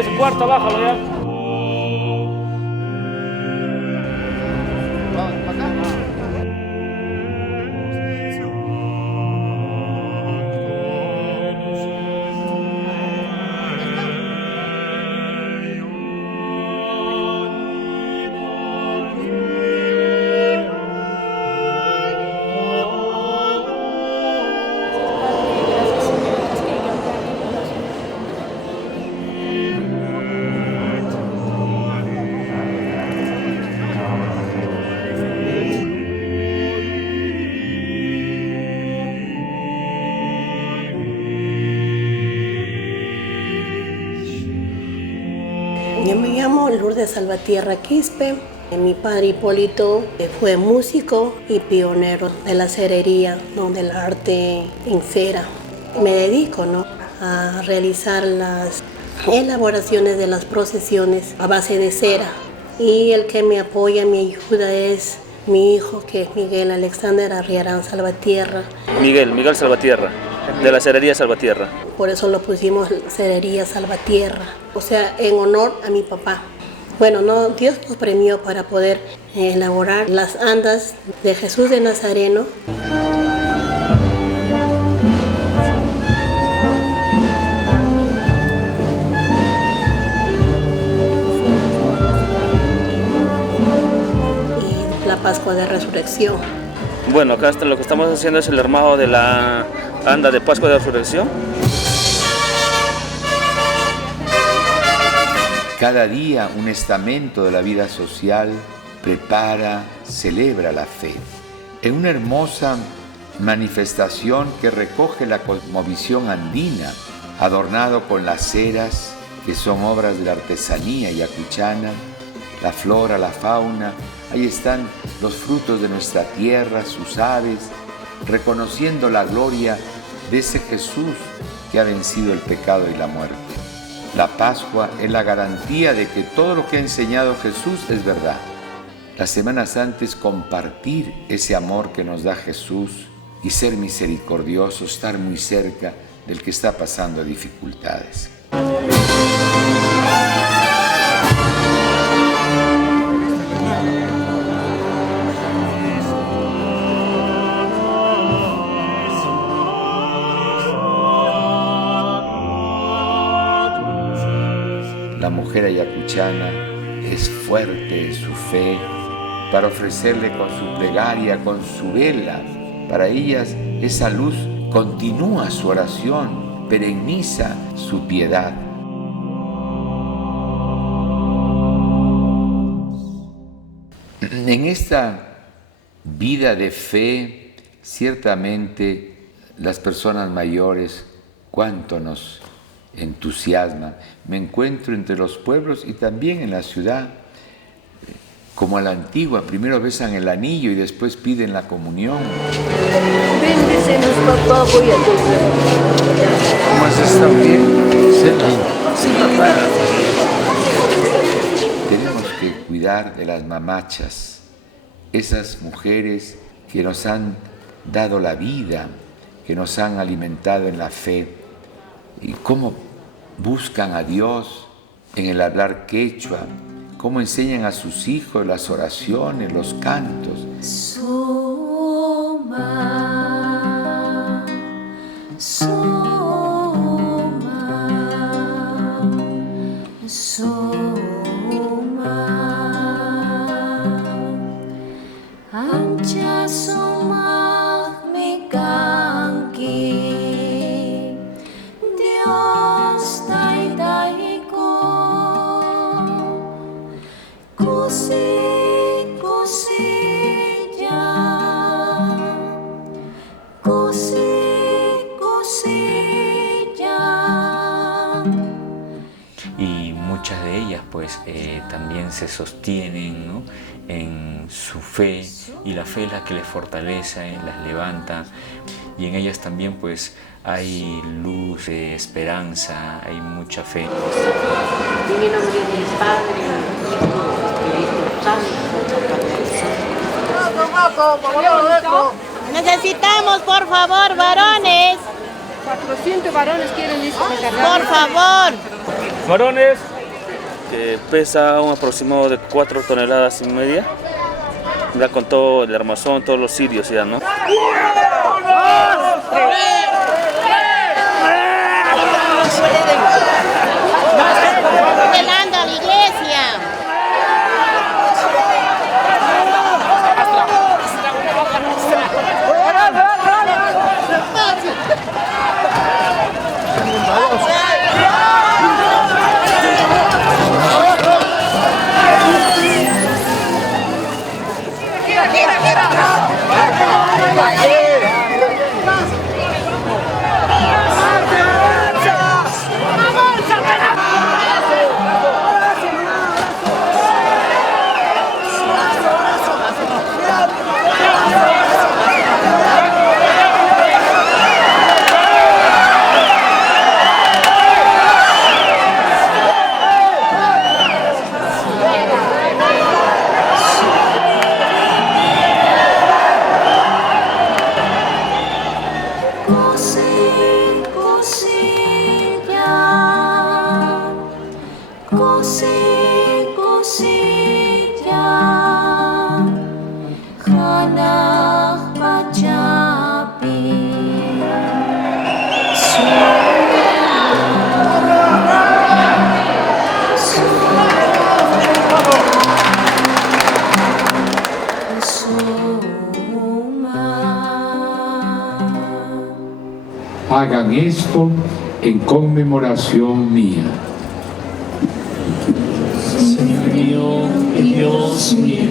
Ese cuarto, bájalo ya. Yo me llamo Lourdes Salvatierra Quispe. Mi padre Hipólito fue músico y pionero de la cerería, ¿no? Del arte en cera. Me dedico, ¿no? A realizar las elaboraciones de las procesiones a base de cera. Y el que me apoya, me ayuda es mi hijo, que es Miguel Alexander Arriarán Salvatierra. Miguel Salvatierra, de la cerería Salvatierra. Por eso lo pusimos cerería Salvatierra, o sea, en honor a mi papá. Bueno, no, Dios nos premió para poder elaborar las andas de Jesús de Nazareno. Y la Pascua de Resurrección. Bueno, acá lo que estamos haciendo es el armado de la anda de Pascua de Resurrección. Cada día un estamento de la vida social prepara, celebra la fe. En una hermosa manifestación que recoge la cosmovisión andina, adornado con las ceras, que son obras de la artesanía yacuchana, la flora, la fauna, ahí están los frutos de nuestra tierra, sus aves, reconociendo la gloria de ese Jesús que ha vencido el pecado y la muerte. La Pascua es la garantía de que todo lo que ha enseñado Jesús es verdad. La Semana Santa es compartir ese amor que nos da Jesús y ser misericordioso, estar muy cerca del que está pasando dificultades. La mujer ayacuchana es fuerte en su fe para ofrecerle con su plegaria, con su vela. Para ellas esa luz continúa su oración, perenniza su piedad. En esta vida de fe, ciertamente las personas mayores, cuánto nos entusiasma. Me encuentro entre los pueblos y también en la ciudad, como a la antigua, primero besan el anillo y después piden la comunión. Bendícenos, papá, voy a tocar. ¿Cómo haces también? Sí, papá. Tenemos que cuidar de las mamachas, esas mujeres que nos han dado la vida, que nos han alimentado en la fe, y cómo buscan a Dios en el hablar quechua, cómo enseñan a sus hijos las oraciones, los cantos. Soma, soma, soma, ancha soma mi kanki, Dios taitaiko, kusi, kusi ya, kusi, kusi ya. Y muchas de ellas pues también se sostienen, ¿no?, en su fe, y la fe es la que les fortalece, las levanta, y en ellas también pues hay luz, esperanza, hay mucha fe. En el nombre del Padre, del Hijo, Necesitamos, por favor, varones. 400 varones quieren irse. Por favor. Varones. que pesa un aproximado de 4 toneladas y media. Ya con todo el armazón, todos los cirios ya, ¿no? Velando a la iglesia. Hagan esto en conmemoración mía. Señor mío y Dios mío.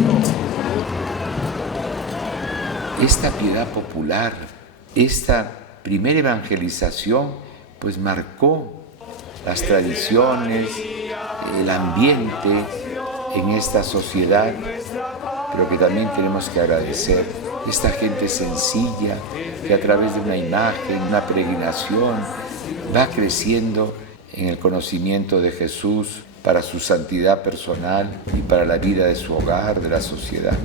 Esta piedad popular, esta primera evangelización, pues marcó las tradiciones, el ambiente en esta sociedad, pero que también tenemos que agradecer esta gente sencilla que a través de una imagen, una peregrinación, va creciendo en el conocimiento de Jesús para su santidad personal y para la vida de su hogar, de la sociedad.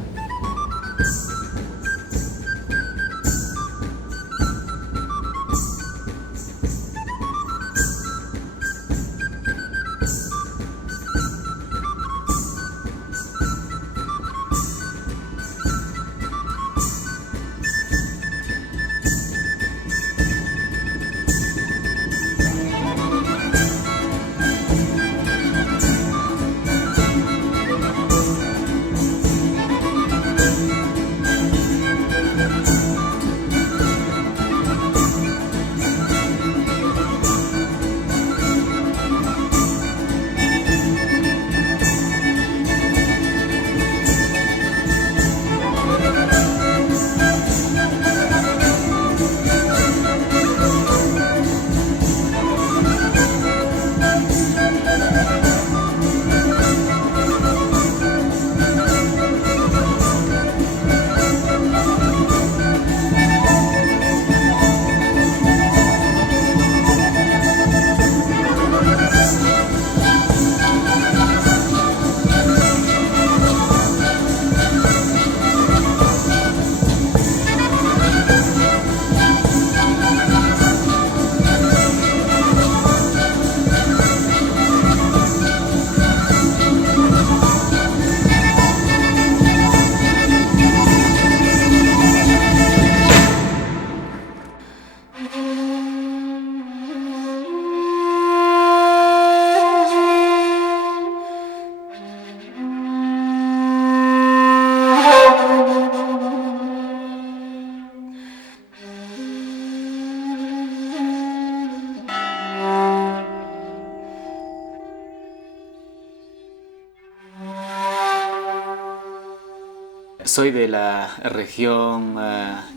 Soy de la región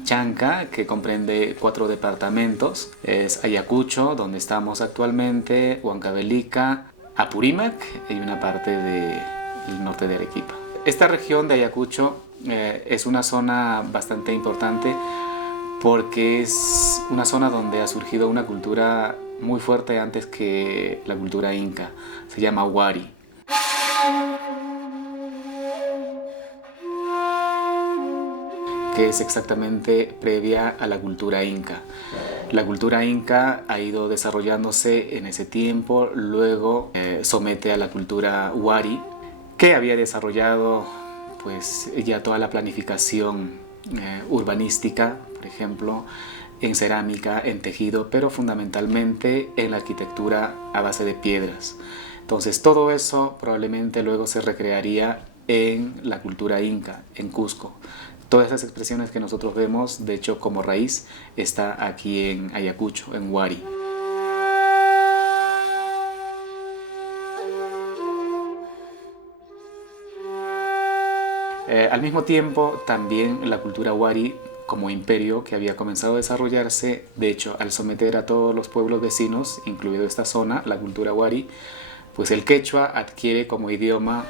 Chanca, que comprende 4 departamentos. Es Ayacucho, donde estamos actualmente, Huancavelica, Apurímac y una parte del norte de Arequipa. Esta región de Ayacucho es una zona bastante importante porque es una zona donde ha surgido una cultura muy fuerte antes que la cultura inca. Se llama Huari. Que es exactamente previa a la cultura inca. La cultura inca ha ido desarrollándose en ese tiempo, luego somete a la cultura huari, que había desarrollado pues ya toda la planificación urbanística, por ejemplo, en cerámica, en tejido, pero fundamentalmente en la arquitectura a base de piedras. Entonces todo eso probablemente luego se recrearía en la cultura inca, en Cusco. Todas esas expresiones que nosotros vemos, de hecho como raíz, está aquí en Ayacucho, en Huari. Al mismo tiempo, también la cultura huari como imperio que había comenzado a desarrollarse, de hecho, al someter a todos los pueblos vecinos, incluido esta zona, la cultura huari, pues el quechua adquiere como idioma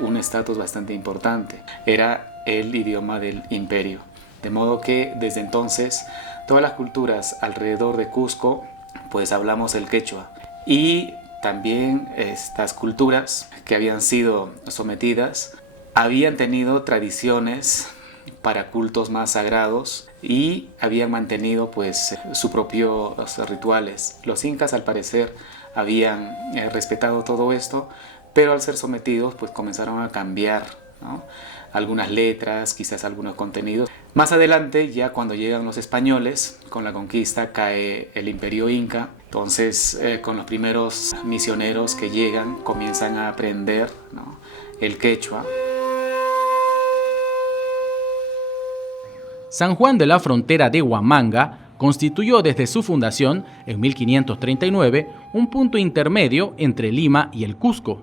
un estatus bastante importante. Era el idioma del imperio. De modo que desde entonces todas las culturas alrededor de Cusco pues hablamos el quechua. Y también estas culturas que habían sido sometidas habían tenido tradiciones para cultos más sagrados y habían mantenido pues sus propios rituales. Los incas al parecer habían respetado todo esto, pero al ser sometidos pues comenzaron a cambiar, ¿no?, algunas letras, quizás algunos contenidos. Más adelante, ya cuando llegan los españoles, con la conquista cae el imperio inca. Entonces con los primeros misioneros que llegan comienzan a aprender, ¿no?, el quechua. San Juan de la Frontera de Huamanga constituyó desde su fundación en 1539 un punto intermedio entre Lima y el Cusco.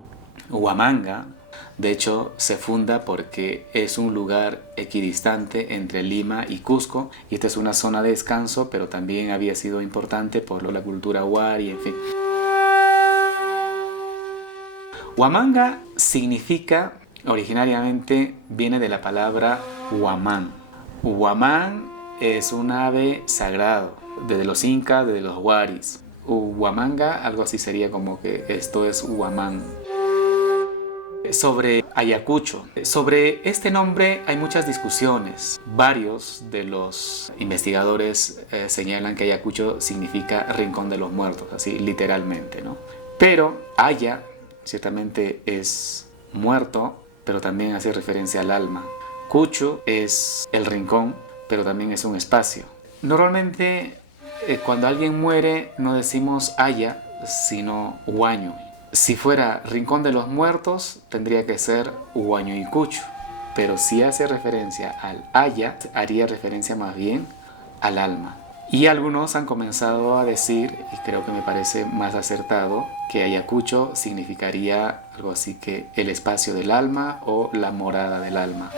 Huamanga, de hecho, se funda porque es un lugar equidistante entre Lima y Cusco, y esta es una zona de descanso, pero también había sido importante por la cultura huari, en fin. Huamanga significa, originariamente, viene de la palabra huamán. Huamán es un ave sagrado, desde los incas, desde los huaris. Huamanga, algo así sería como que esto es Huamán. Sobre Ayacucho, sobre este nombre hay muchas discusiones. Varios de los investigadores señalan que Ayacucho significa rincón de los muertos, así literalmente, ¿no? Pero Aya ciertamente es muerto, pero también hace referencia al alma. Cucho es el rincón, pero también es un espacio. Normalmente cuando alguien muere no decimos Aya, sino Huaño. Si fuera rincón de los muertos, tendría que ser Huaño y Cucho. Pero si hace referencia al Aya, haría referencia más bien al alma. Y algunos han comenzado a decir, y creo que me parece más acertado, que Ayacucho significaría algo así que el espacio del alma o la morada del alma.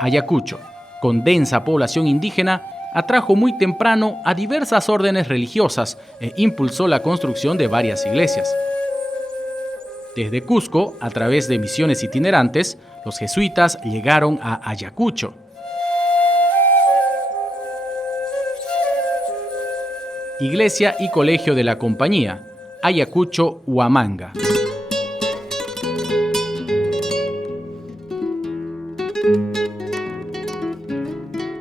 Ayacucho, con densa población indígena, atrajo muy temprano a diversas órdenes religiosas e impulsó la construcción de varias iglesias. Desde Cusco, a través de misiones itinerantes, los jesuitas llegaron a Ayacucho. Iglesia y Colegio de la Compañía, Ayacucho, Huamanga.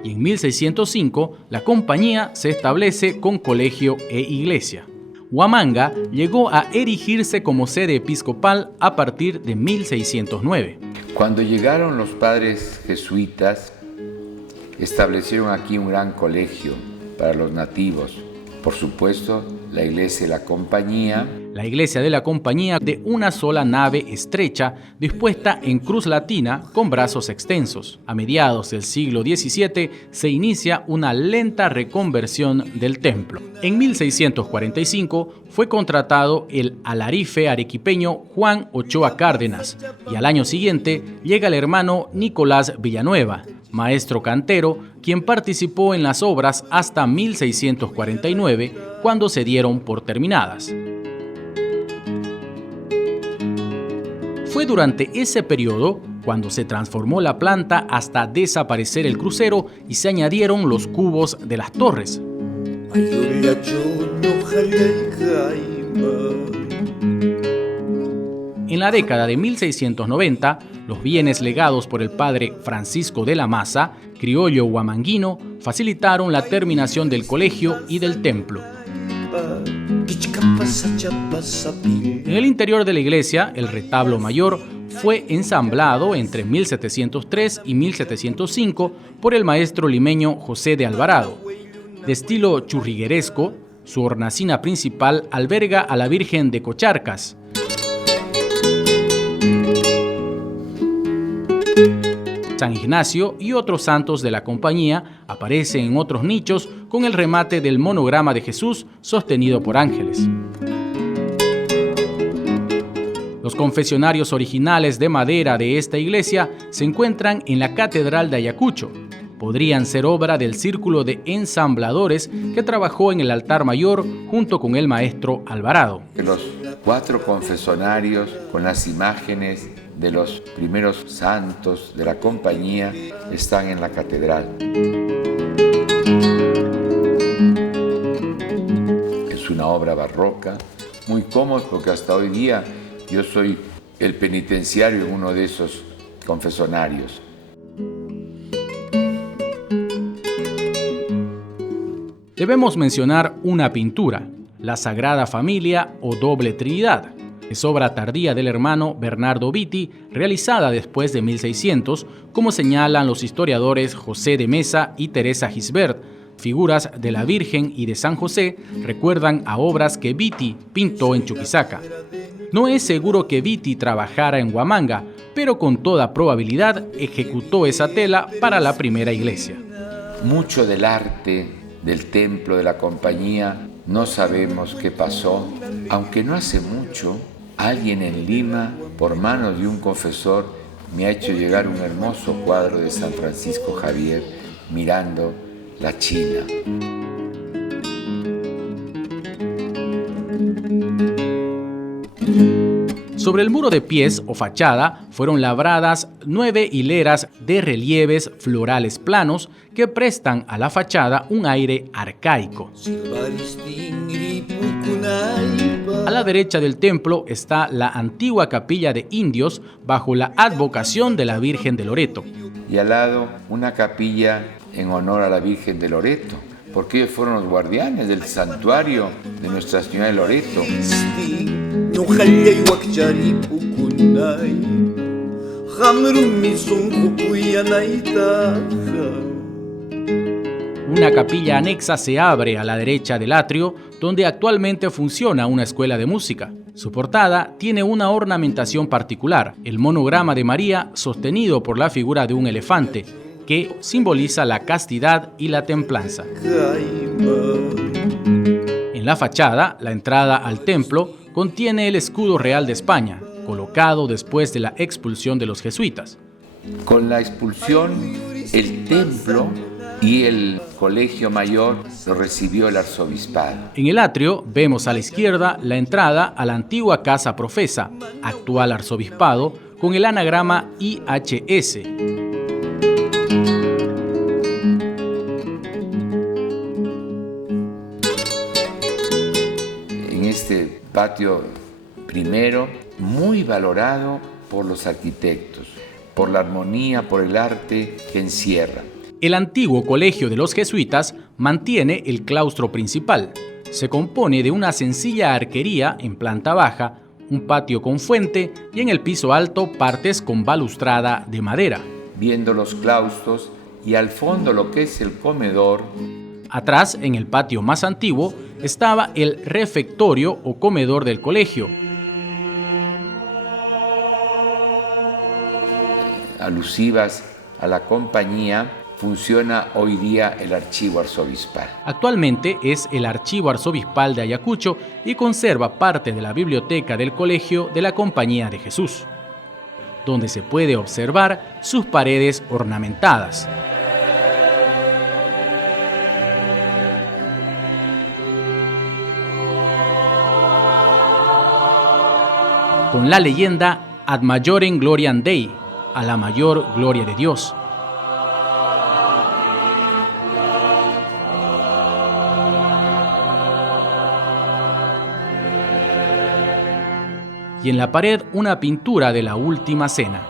Y en 1605, la compañía se establece con colegio e iglesia. Huamanga llegó a erigirse como sede episcopal a partir de 1609. Cuando llegaron los padres jesuitas, establecieron aquí un gran colegio para los nativos. Por supuesto, la iglesia de la compañía. La iglesia de la compañía, de una sola nave estrecha, dispuesta en cruz latina con brazos extensos. A mediados del siglo XVII se inicia una lenta reconversión del templo. En 1645 fue contratado el alarife arequipeño Juan Ochoa Cárdenas y al año siguiente llega el hermano Nicolás Villanueva, maestro cantero, quien participó en las obras hasta 1649, cuando se dieron por terminadas. Fue durante ese periodo cuando se transformó la planta hasta desaparecer el crucero y se añadieron los cubos de las torres. En la década de 1690, Los bienes legados por el padre Francisco de la Maza, criollo huamanguino, facilitaron la terminación del colegio y del templo. En el interior de la iglesia, el retablo mayor fue ensamblado entre 1703 y 1705 por el maestro limeño José de Alvarado. De estilo churrigueresco, su hornacina principal alberga a la Virgen de Cocharcas. San Ignacio y otros santos de la compañía aparecen en otros nichos con el remate del monograma de Jesús sostenido por ángeles. Los confesionarios originales de madera de esta iglesia se encuentran en la Catedral de Ayacucho. Podrían ser obra del círculo de ensambladores que trabajó en el altar mayor junto con el maestro Alvarado. Los 4 confesonarios con las imágenes de los primeros santos de la compañía están en la catedral. Es una obra barroca, muy cómoda porque hasta hoy día yo soy el penitenciario en uno de esos confesonarios. Debemos mencionar una pintura, la Sagrada Familia o Doble Trinidad. Es obra tardía del hermano Bernardo Vitti, realizada después de 1600, como señalan los historiadores José de Mesa y Teresa Gisbert. Figuras de la Virgen y de San José recuerdan a obras que Vitti pintó en Chuquisaca. No es seguro que Vitti trabajara en Huamanga, pero con toda probabilidad ejecutó esa tela para la primera iglesia. Mucho del arte del templo de la compañía no sabemos qué pasó, aunque no hace mucho alguien en Lima, por manos de un confesor, me ha hecho llegar un hermoso cuadro de San Francisco Javier mirando la China. Sobre el muro de pies o fachada fueron labradas 9 hileras de relieves florales planos que prestan a la fachada un aire arcaico. A la derecha del templo está la antigua capilla de indios bajo la advocación de la Virgen de Loreto. Y al lado una capilla en honor a la Virgen de Loreto, porque ellos fueron los guardianes del santuario de Nuestra Señora de Loreto. Una capilla anexa se abre a la derecha del atrio, donde actualmente funciona una escuela de música. Su portada tiene una ornamentación particular, el monograma de María sostenido por la figura de un elefante, que simboliza la castidad y la templanza. En la fachada, la entrada al templo contiene el escudo real de España, colocado después de la expulsión de los jesuitas. Con la expulsión, el templo y el colegio mayor lo recibió el arzobispado. En el atrio vemos a la izquierda la entrada a la antigua Casa Profesa, actual arzobispado, con el anagrama IHS. En este patio primero, muy valorado por los arquitectos, por la armonía, por el arte que encierra. El antiguo colegio de los jesuitas mantiene el claustro principal. Se compone de una sencilla arquería en planta baja, un patio con fuente y en el piso alto partes con balustrada de madera. Viendo los claustros y al fondo lo que es el comedor. Atrás, en el patio más antiguo, estaba el refectorio o comedor del colegio. Alusivas a la compañía, funciona hoy día el archivo arzobispal. Actualmente es el archivo arzobispal de Ayacucho y conserva parte de la biblioteca del colegio de la Compañía de Jesús, donde se puede observar sus paredes ornamentadas. Con la leyenda Ad Majorem Gloriam Dei, a la mayor gloria de Dios. Y en la pared una pintura de la Última Cena.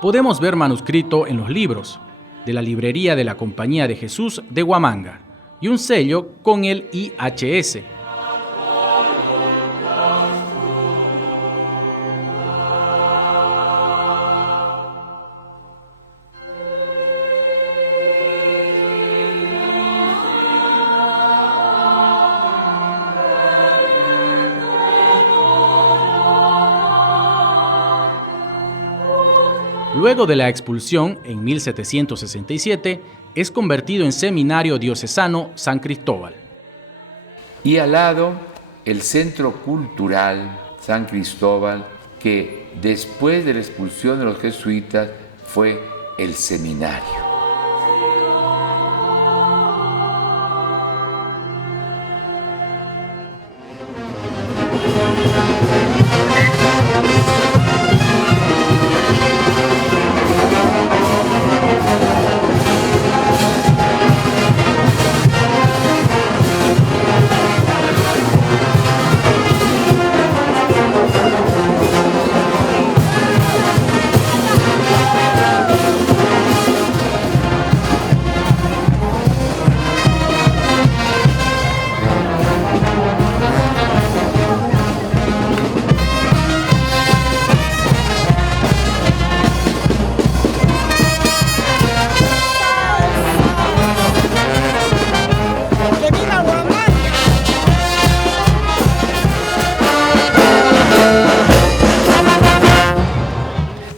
podemos ver manuscrito en los libros de la librería de la Compañía de Jesús de Huamanga y un sello con el IHS. Luego de la expulsión, en 1767, es convertido en Seminario Diocesano San Cristóbal. Y al lado, el Centro Cultural San Cristóbal, que después de la expulsión de los jesuitas fue el seminario.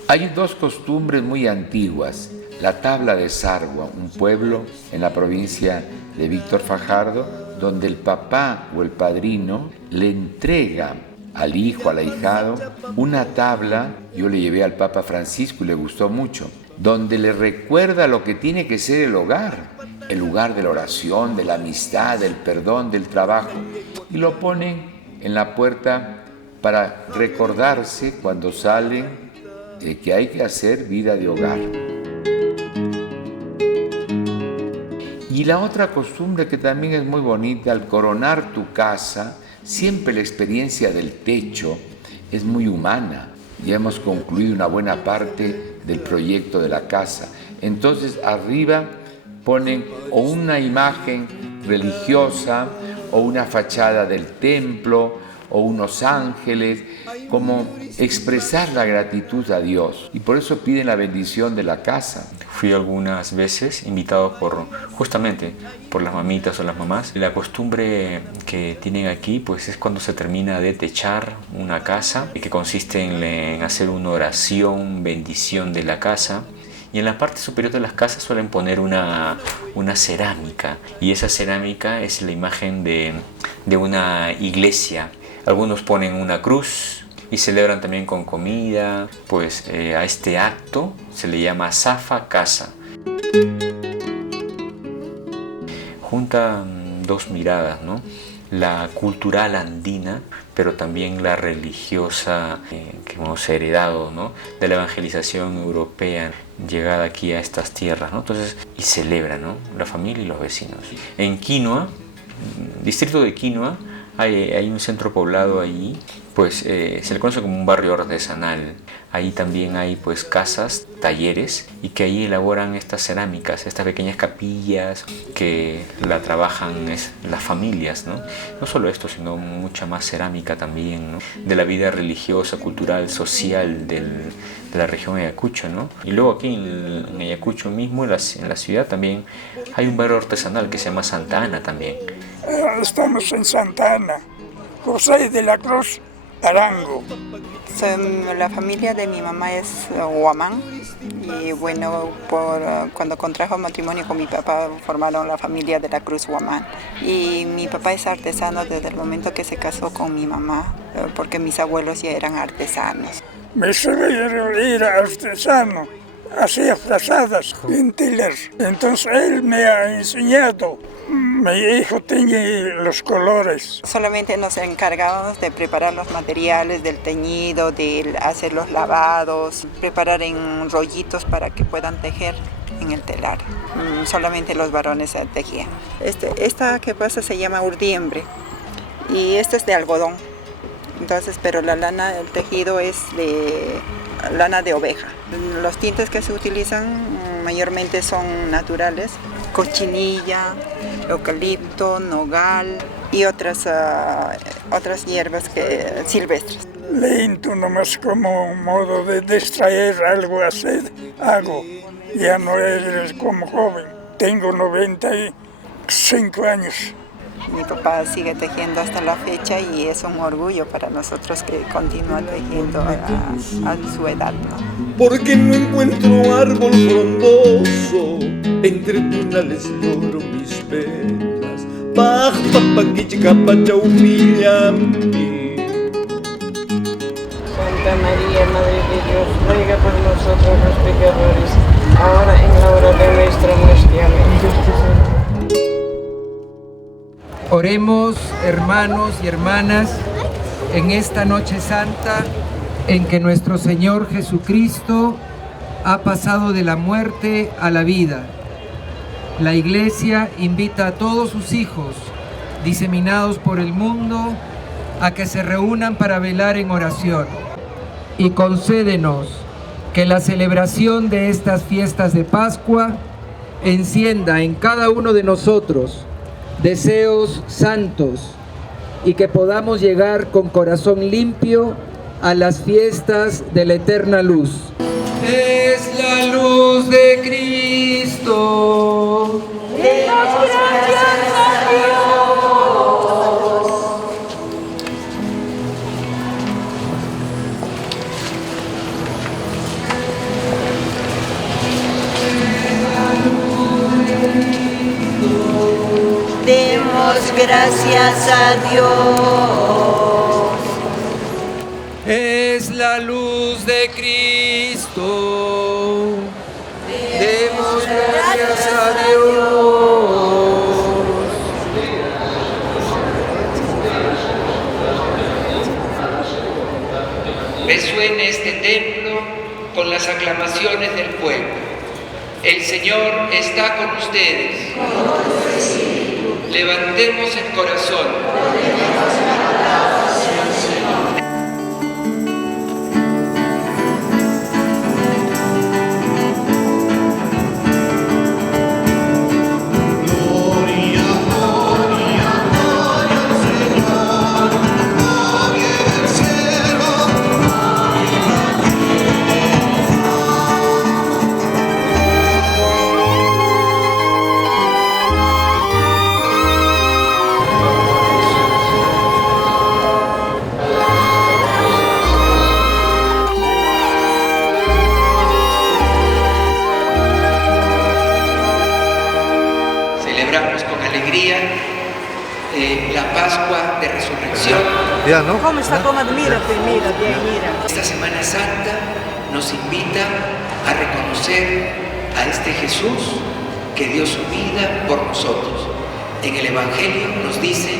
Hay dos costumbres muy antiguas. La tabla de Sargua, un pueblo en la provincia de Víctor Fajardo, donde el papá o el padrino le entrega al hijo, al ahijado, una tabla. Yo le llevé al Papa Francisco y le gustó mucho, donde le recuerda lo que tiene que ser el lugar de la oración, de la amistad, del perdón, del trabajo. Y lo ponen en la puerta para recordarse cuando salen que hay que hacer vida de hogar. Y la otra costumbre que también es muy bonita, al coronar tu casa, siempre la experiencia del techo es muy humana. Ya hemos concluido una buena parte del proyecto de la casa. Entonces arriba ponen o una imagen religiosa o una fachada del templo o unos ángeles, como expresar la gratitud a Dios. Y por eso piden la bendición de la casa. Fui algunas veces invitado justamente por las mamitas o las mamás. La costumbre que tienen aquí pues es cuando se termina de techar una casa, que consiste en hacer una oración, bendición de la casa. Y en la parte superior de las casas suelen poner una cerámica. Y esa cerámica es la imagen de una iglesia. Algunos ponen una cruz y celebran también con comida. Pues a este acto se le llama Zafa Casa. Juntan dos miradas, ¿no? La cultural andina, pero también la religiosa que hemos heredado, ¿no? De la evangelización europea llegada aquí a estas tierras, ¿no? Entonces, y celebran, ¿no? La familia y los vecinos. En Quinua, distrito de Quinua, hay un centro poblado allí, pues se le conoce como un barrio artesanal. Ahí también hay pues casas, talleres, y que ahí elaboran estas cerámicas, estas pequeñas capillas que la trabajan las familias, ¿no? No solo esto, sino mucha más cerámica también, ¿no? De la vida religiosa, cultural, social de la región de Ayacucho, ¿no? Y luego aquí en Ayacucho mismo, en la ciudad también hay un barrio artesanal que se llama Santa Ana también. Estamos en Santa Ana, José de la Cruz Arango. La familia de mi mamá es Huamán y bueno, cuando contrajo matrimonio con mi papá formaron la familia de la Cruz Huamán. Y mi papá es artesano desde el momento que se casó con mi mamá, porque mis abuelos ya eran artesanos. Mi suegro era artesano, hacía frazadas en telar. Entonces él me ha enseñado. Mi hijo tiene los colores. Solamente nos encargábamos de preparar los materiales del teñido, de hacer los lavados, preparar en rollitos para que puedan tejer en el telar. Solamente los varones tejían. Esta que pasa se llama urdiembre y esta es de algodón. Entonces, pero la lana del tejido es de lana de oveja. Los tintes que se utilizan mayormente son naturales, cochinilla, eucalipto, nogal y otras hierbas silvestres. Lento nomás como un modo de distraer algo así, hago. Ya no eres como joven, tengo 95 años. Mi papá sigue tejiendo hasta la fecha y es un orgullo para nosotros que continúa tejiendo a su edad, ¿no? Porque no encuentro árbol frondoso, entre tunales lloro mis penas. Paj, papaquichicapata humillampi. Santa María, Madre de Dios, ruega por nosotros los pecadores, ahora en la hora de nuestra muerte. Amén. Oremos, hermanos y hermanas, en esta noche santa en que nuestro Señor Jesucristo ha pasado de la muerte a la vida. La Iglesia invita a todos sus hijos, diseminados por el mundo, a que se reúnan para velar en oración. Y concédenos que la celebración de estas fiestas de Pascua encienda en cada uno de nosotros deseos santos y que podamos llegar con corazón limpio a las fiestas de la eterna luz. Es la luz de Cristo. Demos gracias a Dios. Demos gracias a Dios. Es la luz de Cristo. Demos gracias a Dios. Resuene este templo con las aclamaciones del pueblo. El Señor está con ustedes. Levantemos el corazón. Celebramos con alegría la Pascua de Resurrección. Ya, ¿no? ¿Cómo está? ¿Cómo? Mira. Esta Semana Santa nos invita a reconocer a este Jesús que dio su vida por nosotros. En el Evangelio nos dice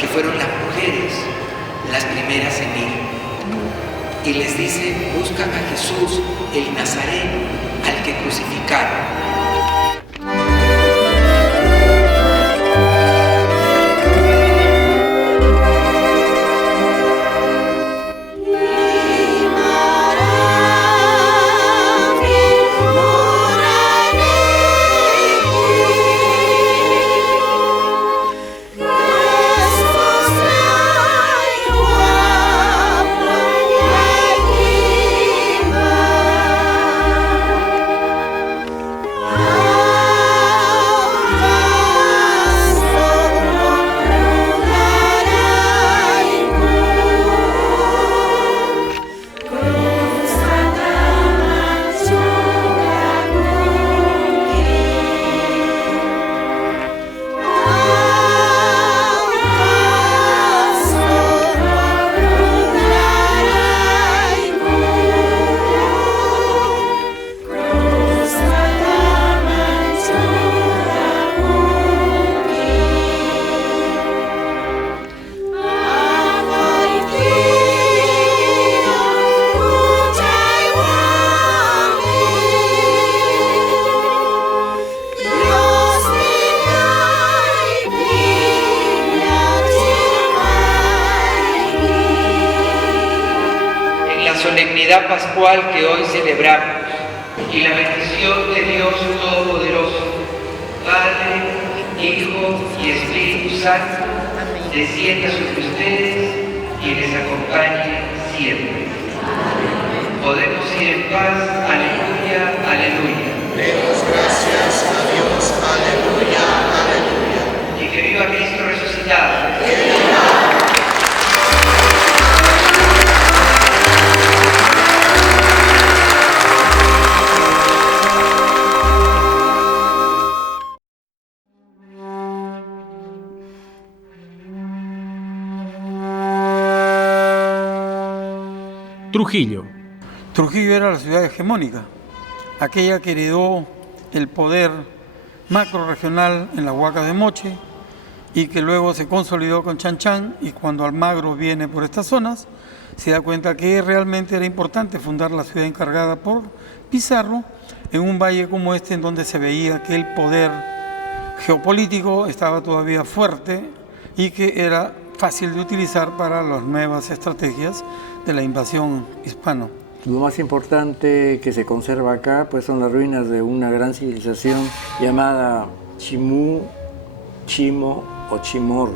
que fueron las mujeres las primeras en ir. Y les dice, buscan a Jesús, el Nazareno, al que crucificaron. Solemnidad pascual que hoy celebramos, Y la bendición de Dios Todopoderoso, Padre, Hijo y Espíritu Santo, descienda sobre ustedes y les acompañe siempre. Podemos ir en paz. Aleluya, aleluya. Demos gracias a Dios. Aleluya, aleluya. Y que viva Cristo resucitado. Trujillo. Trujillo era la ciudad hegemónica, aquella que heredó el poder macro-regional en las Huacas de Moche y que luego se consolidó con Chan Chan, y cuando Almagro viene por estas zonas se da cuenta que realmente era importante fundar la ciudad encargada por Pizarro en un valle como este, en donde se veía que el poder geopolítico estaba todavía fuerte y que era fácil de utilizar para las nuevas estrategias de la invasión hispana. Lo más importante que se conserva acá pues son las ruinas de una gran civilización llamada Chimú, Chimo o Chimor.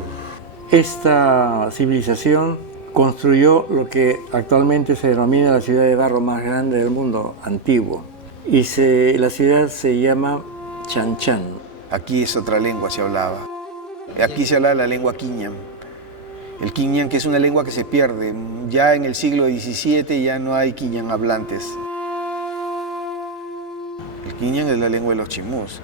Esta civilización construyó lo que actualmente se denomina la ciudad de barro más grande del mundo antiguo, y la ciudad se llama Chan Chan. Aquí es otra lengua, se hablaba. Aquí se habla la lengua quiñan. El quiñan, que es una lengua que se pierde. Ya en el siglo XVII ya no hay quiñan hablantes. El quiñan es la lengua de los chimús.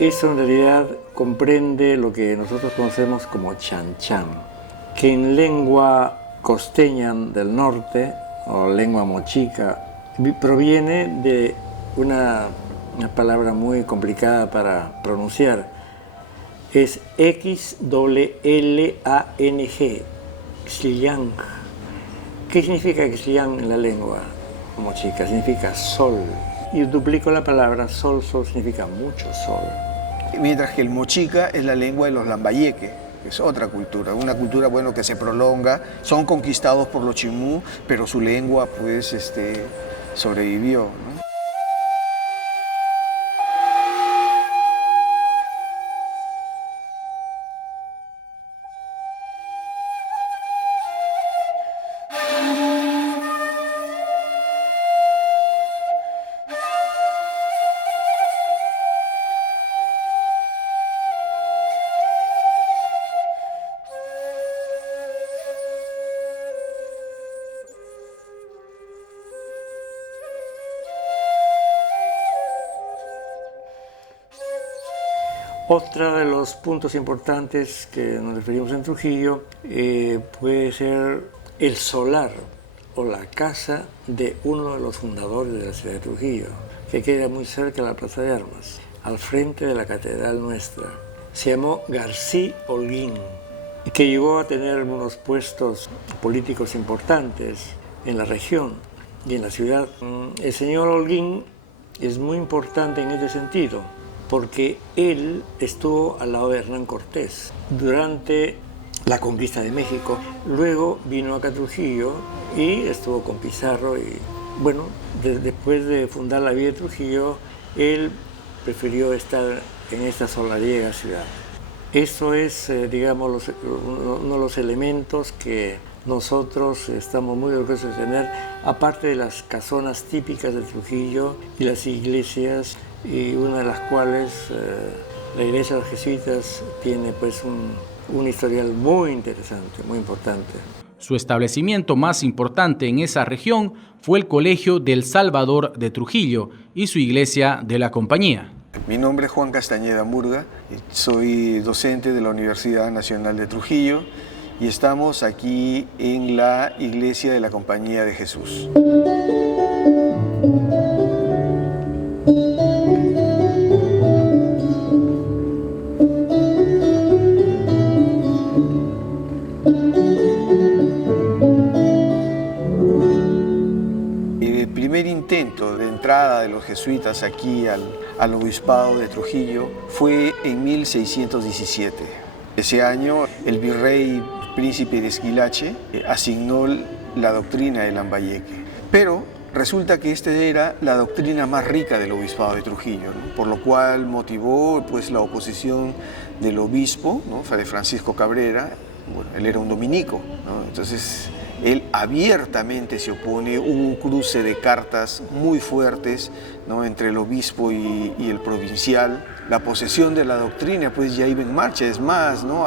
Eso en realidad comprende lo que nosotros conocemos como Chan Chan, que en lengua costeña del norte, o lengua mochica, proviene de una palabra muy complicada para pronunciar. Es X-L-L-A-N-G, Xiliang. ¿Qué significa Xiliang en la lengua mochica? Significa sol. Y duplico la palabra sol, sol significa mucho sol. Mientras que el mochica es la lengua de los lambayeque, que es otra cultura, una cultura bueno, que se prolonga, son conquistados por los chimú, pero su lengua pues sobrevivió, ¿no? Otro de los puntos importantes que nos referimos en Trujillo puede ser el solar o la casa de uno de los fundadores de la ciudad de Trujillo, que queda muy cerca de la Plaza de Armas, al frente de la catedral nuestra. Se llamó Garcí Holguín, que llegó a tener unos puestos políticos importantes en la región y en la ciudad. El señor Holguín es muy importante en este sentido, porque él estuvo al lado de Hernán Cortés durante la conquista de México. Luego vino acá a Trujillo y estuvo con Pizarro. Y bueno, después de fundar la villa de Trujillo, él prefirió estar en esta solariega ciudad. Eso es, digamos, uno de los elementos que nosotros estamos muy orgullosos de tener, aparte de las casonas típicas de Trujillo y las iglesias, y una de las cuales la iglesia de los jesuitas tiene pues un historial muy interesante, muy importante. Su establecimiento más importante en esa región fue el Colegio del Salvador de Trujillo y su iglesia de la Compañía. Mi nombre es Juan Castañeda Murga, soy docente de la Universidad Nacional de Trujillo y estamos aquí en la iglesia de la Compañía de Jesús. primer intento de entrada de los jesuitas aquí al obispado de Trujillo fue en 1617. Ese año el virrey príncipe de Esquilache asignó la doctrina de Lambayeque, pero resulta que esta era la doctrina más rica del obispado de Trujillo, ¿no? Por lo cual motivó pues, la oposición del obispo, ¿no? Fray Francisco Cabrera. Bueno, él era un dominico, ¿no? Entonces él abiertamente se opone. Hubo un cruce de cartas muy fuertes, ¿no? Entre el obispo y el provincial. La posesión de la doctrina pues ya iba en marcha. Es más, ¿no?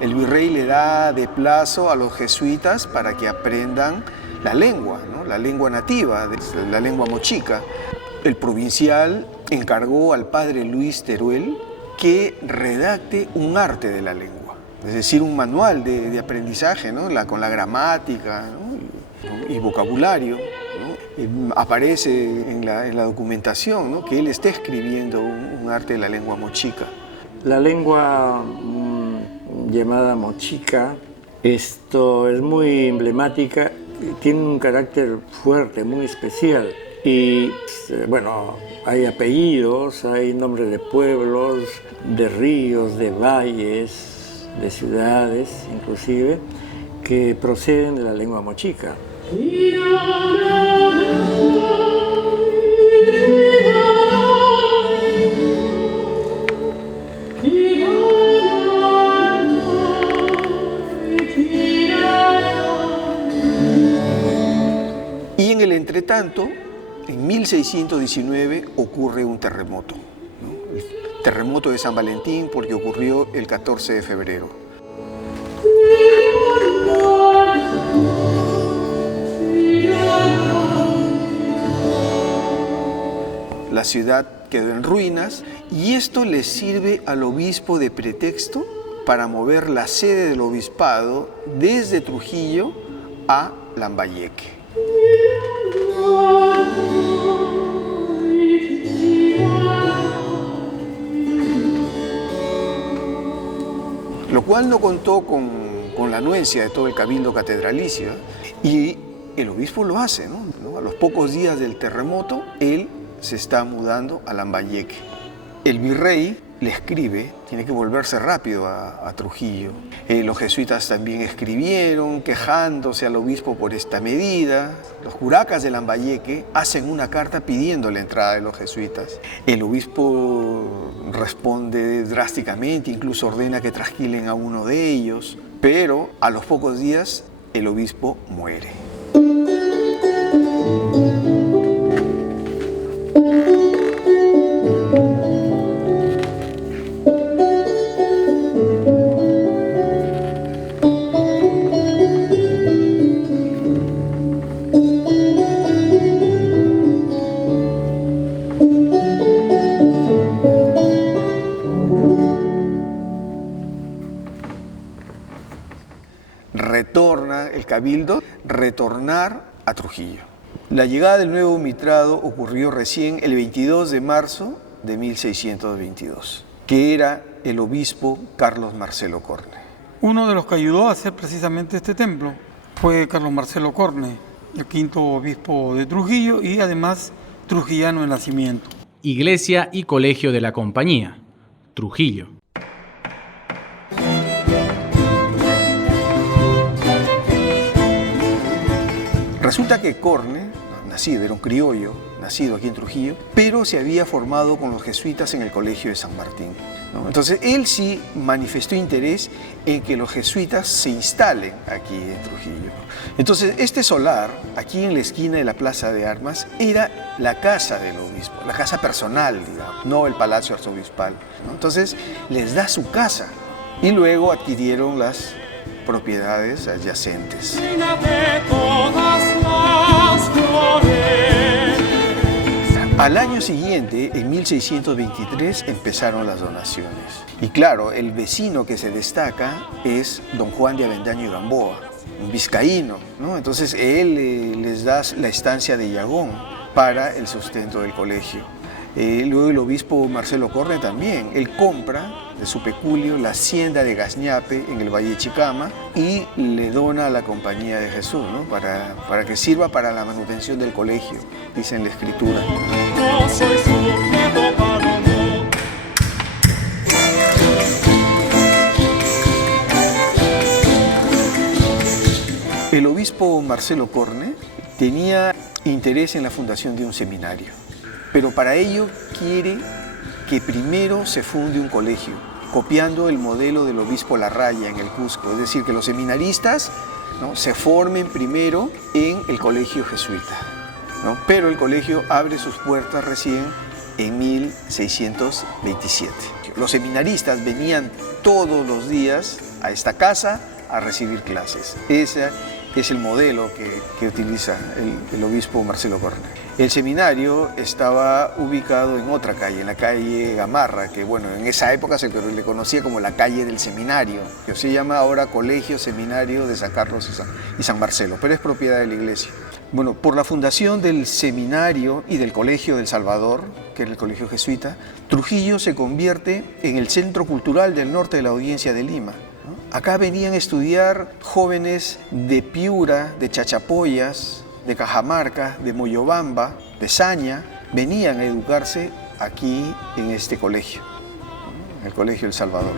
El virrey le da de plazo a los jesuitas para que aprendan la lengua, ¿no? La lengua nativa, la lengua mochica. El provincial encargó al padre Luis Teruel que redacte un arte de la lengua, es decir, un manual de aprendizaje, ¿no? Con la gramática, ¿no? y vocabulario, ¿no? Aparece en la documentación, ¿no? Que él está escribiendo un arte de la lengua mochica. La lengua llamada mochica, esto es muy emblemática, tiene un carácter fuerte, muy especial. Y bueno, hay apellidos, hay nombres de pueblos, de ríos, de valles, de ciudades inclusive, que proceden de la lengua mochica. Y en el entretanto, en 1619 ocurre un terremoto, ¿no? El terremoto de San Valentín, porque ocurrió el 14 de febrero. La ciudad quedó en ruinas y esto le sirve al obispo de pretexto para mover la sede del obispado desde Trujillo a Lambayeque. Lo cual no contó con la anuencia de todo el cabildo catedralicio, y el obispo lo hace, ¿no? A los pocos días del terremoto, él se está mudando a Lambayeque. El virrey le escribe, tiene que volverse rápido a Trujillo. Los jesuitas también escribieron quejándose al obispo por esta medida. Los curacas de Lambayeque hacen una carta pidiendo la entrada de los jesuitas. El obispo responde drásticamente, incluso ordena que trasquilen a uno de ellos, pero a los pocos días el obispo muere. Retorna el cabildo, retornar a Trujillo. La llegada del nuevo mitrado ocurrió recién el 22 de marzo de 1622, que era el obispo Carlos Marcelo Corne. Uno de los que ayudó a hacer precisamente este templo fue Carlos Marcelo Corne, el quinto obispo de Trujillo y además trujillano de nacimiento. Iglesia y Colegio de la Compañía, Trujillo. Resulta que Corne, nacido, era un criollo, nacido aquí en Trujillo, pero se había formado con los jesuitas en el Colegio de San Martín, ¿no? Entonces él sí manifestó interés en que los jesuitas se instalen aquí en Trujillo. Entonces este solar, aquí en la esquina de la Plaza de Armas, era la casa del obispo, la casa personal, digamos, no el palacio arzobispal, ¿no? Entonces les da su casa y luego adquirieron las propiedades adyacentes. Al año siguiente, en 1623, empezaron las donaciones. Y claro, el vecino que se destaca es don Juan de Avendaño y Gamboa, un vizcaíno, ¿no? Entonces él les da la estancia de Yagón para el sustento del colegio. Luego el obispo Marcelo Corne también, él compra de su peculio la hacienda de Gazñape en el Valle de Chicama y le dona a la Compañía de Jesús, ¿no? para que sirva para la manutención del colegio, dice en la Escritura. No soy sujeto para El obispo Marcelo Corne tenía interés en la fundación de un seminario, pero para ello quiere que primero se funde un colegio, copiando el modelo del obispo Larraya en el Cusco, es decir, que los seminaristas, ¿no?, se formen primero en el colegio jesuita, ¿no? Pero el colegio abre sus puertas recién en 1627. Los seminaristas venían todos los días a esta casa a recibir clases. Ese es el modelo que utiliza el obispo Marcelo Corne. El seminario estaba ubicado en otra calle, en la calle Gamarra, que bueno, en esa época se le conocía como la calle del seminario, que se llama ahora Colegio Seminario de San Carlos y San Marcelo, pero es propiedad de la iglesia. Bueno, por la fundación del seminario y del Colegio del Salvador, que era el colegio jesuita, Trujillo se convierte en el centro cultural del norte de la Audiencia de Lima. Acá venían a estudiar jóvenes de Piura, de Chachapoyas, de Cajamarca, de Moyobamba, de Saña, venían a educarse aquí en este colegio, el Colegio El Salvador.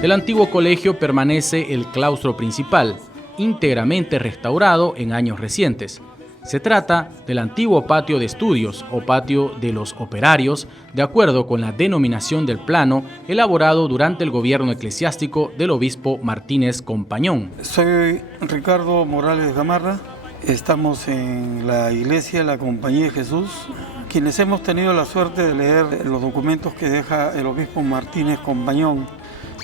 Del antiguo colegio permanece el claustro principal, íntegramente restaurado en años recientes. Se trata del antiguo patio de estudios o patio de los operarios, de acuerdo con la denominación del plano elaborado durante el gobierno eclesiástico del obispo Martínez Compañón. Soy Ricardo Morales Gamarra, estamos en la iglesia de la Compañía de Jesús, quienes hemos tenido la suerte de leer los documentos que deja el obispo Martínez Compañón.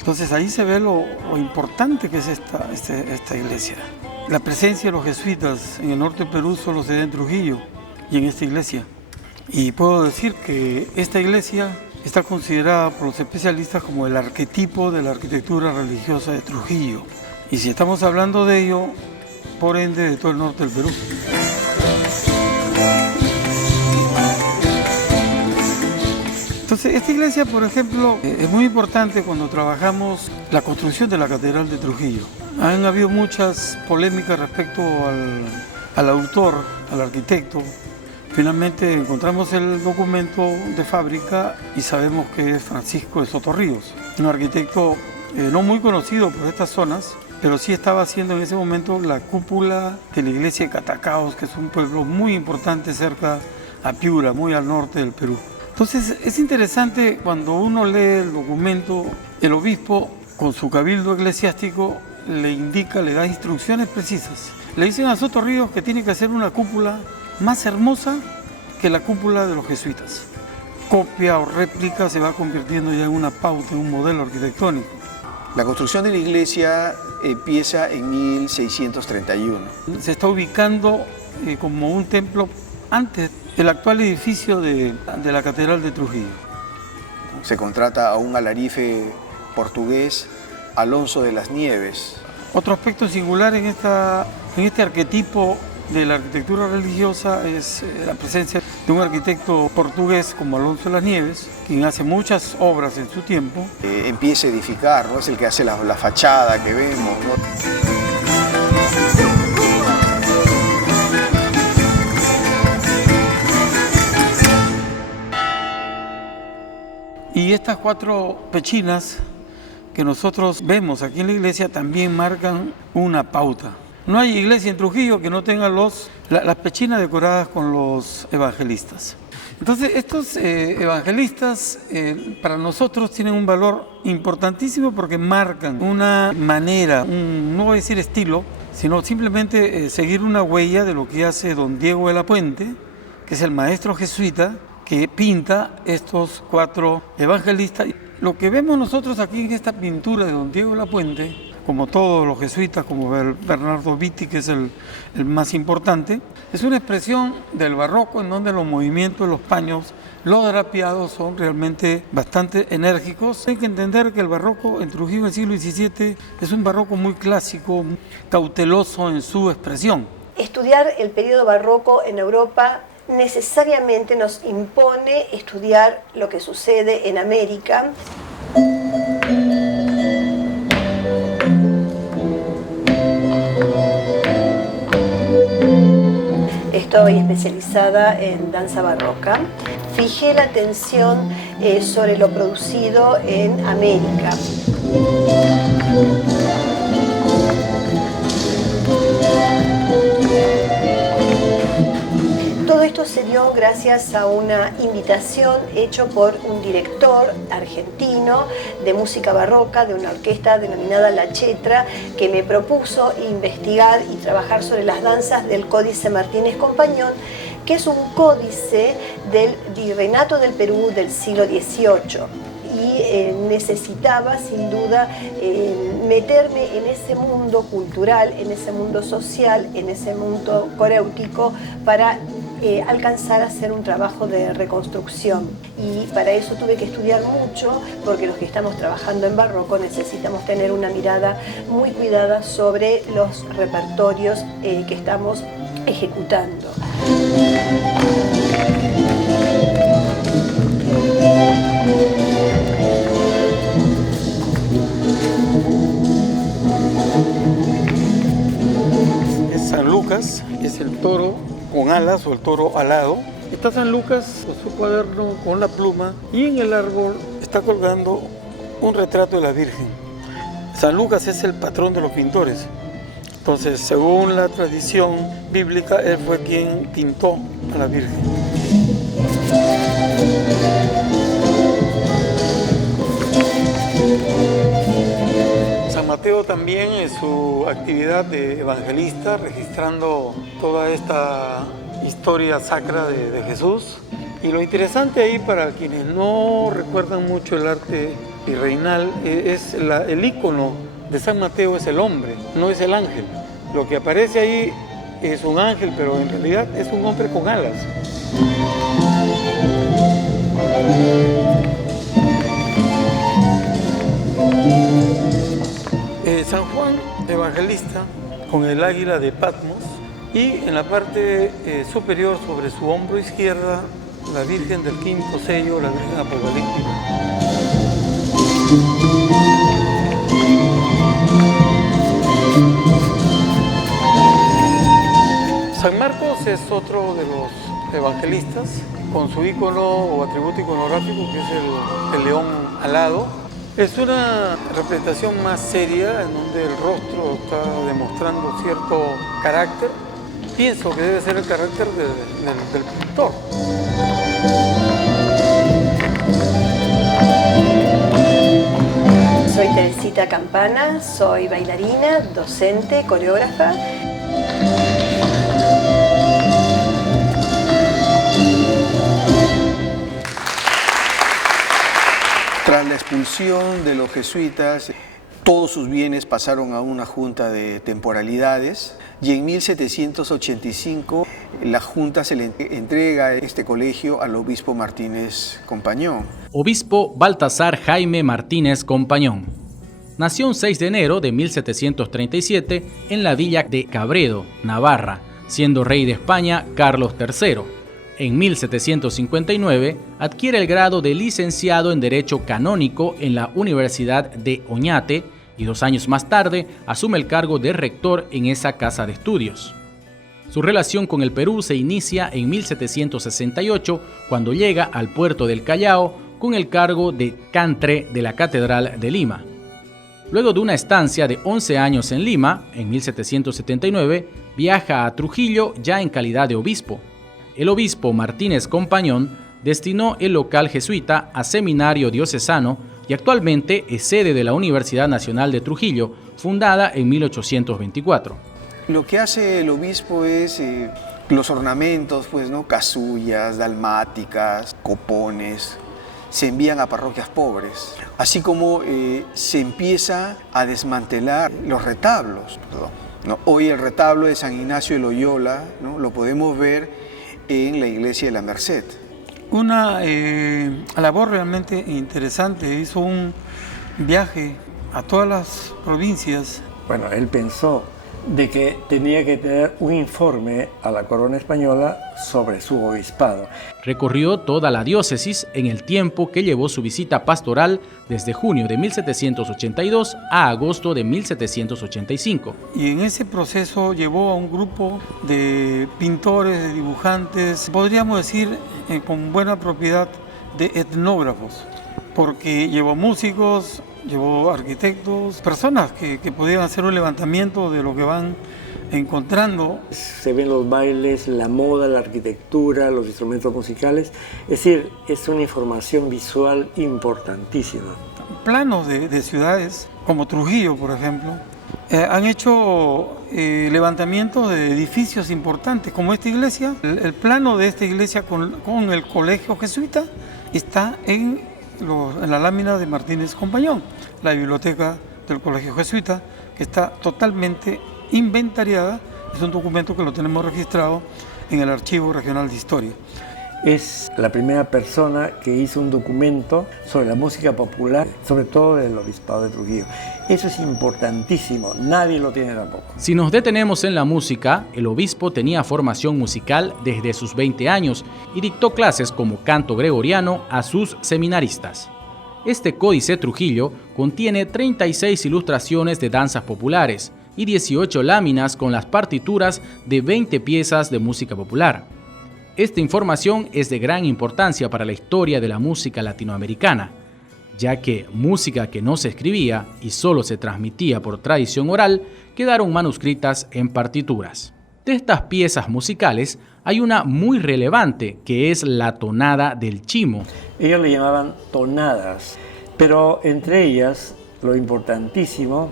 Entonces ahí se ve lo importante que es esta iglesia. La presencia de los jesuitas en el norte de Perú solo se da en Trujillo y en esta iglesia. Y puedo decir que esta iglesia está considerada por los especialistas como el arquetipo de la arquitectura religiosa de Trujillo. Y si estamos hablando de ello, por ende de todo el norte del Perú. Entonces, esta iglesia, por ejemplo, es muy importante cuando trabajamos la construcción de la Catedral de Trujillo. Han habido muchas polémicas respecto al autor, al arquitecto. Finalmente encontramos el documento de fábrica y sabemos que es Francisco de Soto Ríos, un arquitecto no muy conocido por estas zonas, pero sí estaba haciendo en ese momento la cúpula de la iglesia de Catacaos, que es un pueblo muy importante cerca a Piura, muy al norte del Perú. Entonces es interesante cuando uno lee el documento, el obispo con su cabildo eclesiástico le indica, le da instrucciones precisas. Le dicen a Soto Ríos que tiene que hacer una cúpula más hermosa que la cúpula de los jesuitas. Copia o réplica se va convirtiendo ya en una pauta, en un modelo arquitectónico. La construcción de la iglesia empieza en 1631. Se está ubicando como un templo antes del actual edificio de la Catedral de Trujillo. Se contrata a un alarife portugués, Alonso de las Nieves. Otro aspecto singular en este arquetipo de la arquitectura religiosa es la presencia de un arquitecto portugués como Alonso de las Nieves, quien hace muchas obras en su tiempo. Empieza a edificar, ¿no? Es el que hace la fachada que vemos, ¿no? Y estas 4 pechinas que nosotros vemos aquí en la iglesia también marcan una pauta. No hay iglesia en Trujillo que no tenga las pechinas decoradas con los evangelistas. Entonces estos evangelistas para nosotros tienen un valor importantísimo porque marcan una manera, no voy a decir estilo, sino simplemente seguir una huella de lo que hace don Diego de la Puente, que es el maestro jesuita, que pinta estos 4 evangelistas. Lo que vemos nosotros aquí en esta pintura de don Diego de la Puente, como todos los jesuitas, como Bernardo Vitti, que es el más importante, es una expresión del barroco en donde los movimientos de los paños, los drapeados son realmente bastante enérgicos. Hay que entender que el barroco en Trujillo del siglo XVII es un barroco muy clásico, cauteloso en su expresión. Estudiar el periodo barroco en Europa necesariamente nos impone estudiar lo que sucede en América. Estoy especializada en danza barroca. Fijé la atención sobre lo producido en América. Todo esto se dio gracias a una invitación hecha por un director argentino de música barroca de una orquesta denominada La Chetra, que me propuso investigar y trabajar sobre las danzas del Códice Martínez Compañón, que es un códice del Virreinato del Perú del siglo XVIII. Y necesitaba sin duda meterme en ese mundo cultural, en ese mundo social, en ese mundo coréutico para alcanzar a hacer un trabajo de reconstrucción. Y para eso tuve que estudiar mucho, porque los que estamos trabajando en barroco necesitamos tener una mirada muy cuidada sobre los repertorios que estamos ejecutando. San Lucas es el toro con alas o el toro alado. Está San Lucas con su cuaderno, con la pluma, y en el árbol está colgando un retrato de la Virgen. San Lucas es el patrón de los pintores. Entonces, según la tradición bíblica, él fue quien pintó a la Virgen. San Mateo también en su actividad de evangelista, registrando toda esta historia sacra de Jesús. Y lo interesante ahí, para quienes no recuerdan mucho el arte virreinal, es el ícono de San Mateo es el hombre, no es el ángel. Lo que aparece ahí es un ángel, pero en realidad es un hombre con alas. San Juan Evangelista con el águila de Patmos, y en la parte superior, sobre su hombro izquierda, la Virgen del quinto sello, la Virgen Apocalíptica. San Marcos es otro de los evangelistas, con su ícono o atributo iconográfico, que es el león alado. Es una representación más seria, en donde el rostro está demostrando cierto carácter. Pienso que debe ser el carácter del pintor. Soy Teresita Campana, soy bailarina, docente, coreógrafa. Tras la expulsión de los jesuitas, todos sus bienes pasaron a una junta de temporalidades, y en 1785 la junta se le entrega este colegio al obispo Martínez Compañón. Obispo Baltasar Jaime Martínez Compañón. Nació un 6 de enero de 1737 en la villa de Cabredo, Navarra, siendo rey de España Carlos III. En 1759 adquiere el grado de licenciado en Derecho Canónico en la Universidad de Oñate, y 2 años más tarde asume el cargo de rector en esa casa de estudios. Su relación con el Perú se inicia en 1768, cuando llega al puerto del Callao con el cargo de cantre de la Catedral de Lima. Luego de una estancia de 11 años en Lima, en 1779, viaja a Trujillo ya en calidad de obispo. El obispo Martínez Compañón destinó el local jesuita a seminario diocesano y actualmente es sede de la Universidad Nacional de Trujillo, fundada en 1824. Lo que hace el obispo es los ornamentos, pues, ¿no? Casullas, dalmáticas, copones, se envían a parroquias pobres, así como se empieza a desmantelar los retablos, ¿no? Hoy el retablo de San Ignacio de Loyola, ¿no? Lo podemos ver en la iglesia de la Merced. Una labor realmente interesante. Hizo un viaje a todas las provincias. Bueno, él pensó de que tenía que tener un informe a la corona española sobre su obispado. Recorrió toda la diócesis en el tiempo que llevó su visita pastoral desde junio de 1782 a agosto de 1785. Y en ese proceso llevó a un grupo de pintores, de dibujantes, podríamos decir con buena propiedad, de etnógrafos, porque llevó músicos, llevó arquitectos, personas que podían hacer un levantamiento de lo que van encontrando. Se ven los bailes, la moda, la arquitectura, los instrumentos musicales, es decir, es una información visual importantísima. Planos de ciudades, como Trujillo, por ejemplo, han hecho levantamientos de edificios importantes, como esta iglesia. El plano de esta iglesia con el colegio jesuita está en la lámina de Martínez Compañón, la biblioteca del colegio jesuita, que está totalmente inventariada. Es un documento que lo tenemos registrado en el Archivo Regional de Historia. Es la primera persona que hizo un documento sobre la música popular, sobre todo del obispado de Trujillo. Eso es importantísimo, nadie lo tiene tampoco. Si nos detenemos en la música, el obispo tenía formación musical desde sus 20 años y dictó clases como canto gregoriano a sus seminaristas. Este Códice Trujillo contiene 36 ilustraciones de danzas populares y 18 láminas con las partituras de 20 piezas de música popular. Esta información es de gran importancia para la historia de la música latinoamericana, ya que música que no se escribía y solo se transmitía por tradición oral quedaron manuscritas en partituras. De estas piezas musicales hay una muy relevante que es la tonada del chimo. Ellos le llamaban tonadas, pero entre ellas lo importantísimo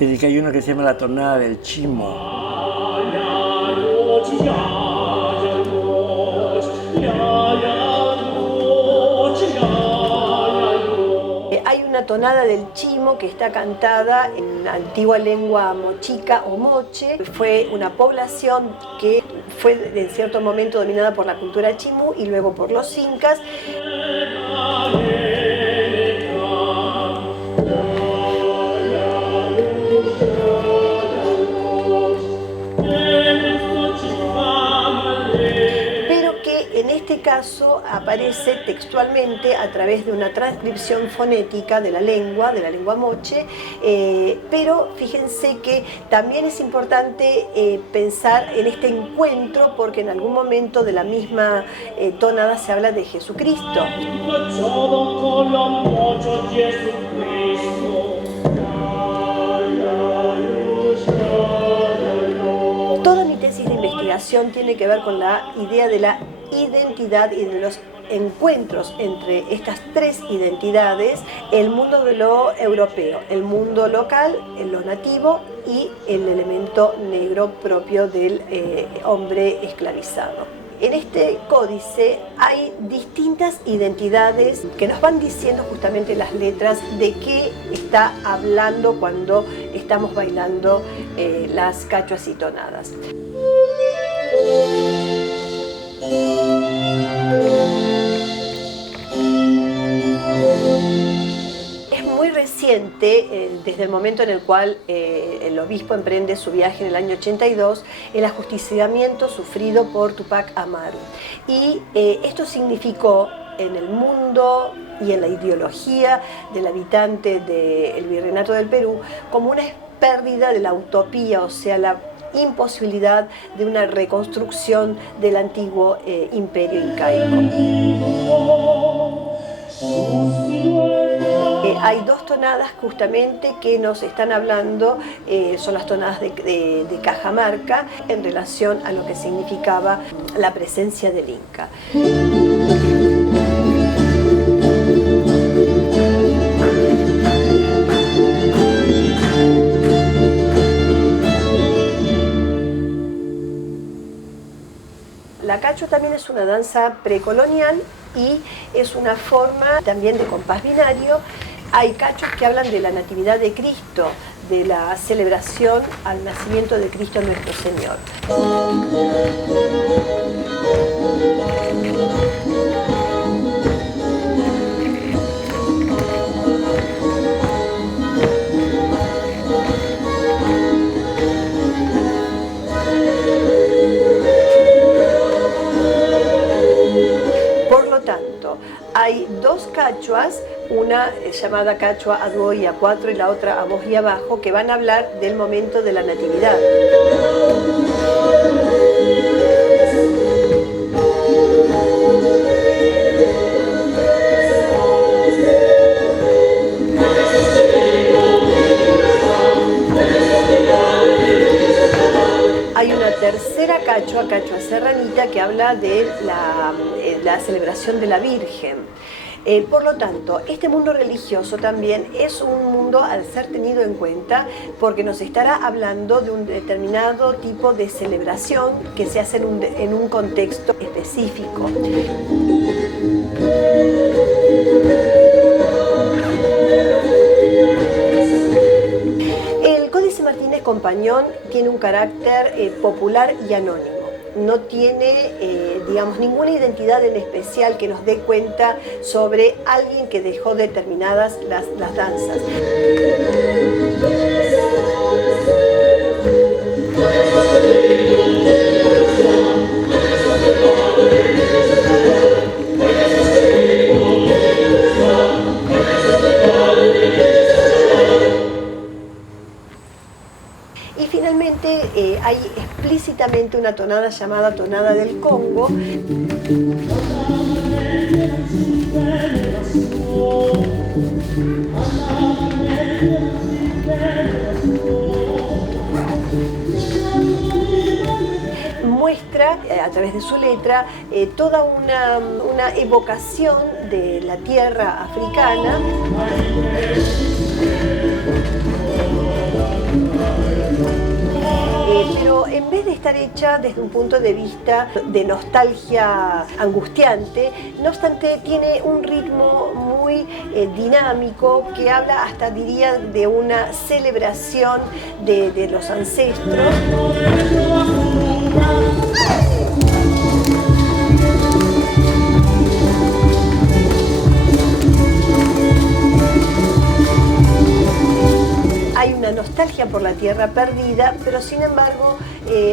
es que hay una que se llama la tonada del chimo. Hay una tonada del chimo que está cantada en la antigua lengua mochica o moche. Fue una población que fue en cierto momento dominada por la cultura chimú y luego por los incas. En este caso aparece textualmente a través de una transcripción fonética de la lengua moche, pero fíjense que también es importante pensar en este encuentro porque en algún momento de la misma tonada se habla de Jesucristo. Toda mi tesis de investigación tiene que ver con la idea de la identidad y de los encuentros entre estas tres identidades, el mundo de lo europeo, el mundo local, lo nativo y el elemento negro propio del hombre esclavizado. En este códice hay distintas identidades que nos van diciendo justamente las letras de qué está hablando cuando estamos bailando las cachuas y tonadas. Es muy reciente, desde el momento en el cual el obispo emprende su viaje en el año 82, el ajusticiamiento sufrido por Tupac Amaru. Y esto significó en el mundo y en la ideología del habitante del Virreinato del Perú como una pérdida de la utopía, o sea, la imposibilidad de una reconstrucción del antiguo imperio incaico. Hay dos tonadas justamente que nos están hablando, son las tonadas de Cajamarca en relación a lo que significaba la presencia del Inca. La cacho también es una danza precolonial y es una forma también de compás binario. Hay cachos que hablan de la natividad de Cristo, de la celebración al nacimiento de Cristo nuestro Señor. cachuas, una llamada cachua a dúo y a cuatro y la otra a voz y a bajo, que van a hablar del momento de la natividad. Hay una tercera cachua serranita, que habla de la celebración de la Virgen. Por lo tanto, este mundo religioso también es un mundo al ser tenido en cuenta, porque nos estará hablando de un determinado tipo de celebración que se hace en un contexto específico. El Códice Martínez Compañón tiene un carácter popular y anónimo. No tiene, digamos, ninguna identidad en especial que nos dé cuenta sobre alguien que dejó determinadas las danzas. Y finalmente hay explícitamente una tonada llamada tonada del Congo. Muestra a través de su letra toda una evocación de la tierra africana. Pero en vez de estar hecha desde un punto de vista de nostalgia angustiante, no obstante tiene un ritmo muy dinámico, que habla hasta, diría, de una celebración de los ancestros. Hay una nostalgia por la tierra perdida, pero sin embargo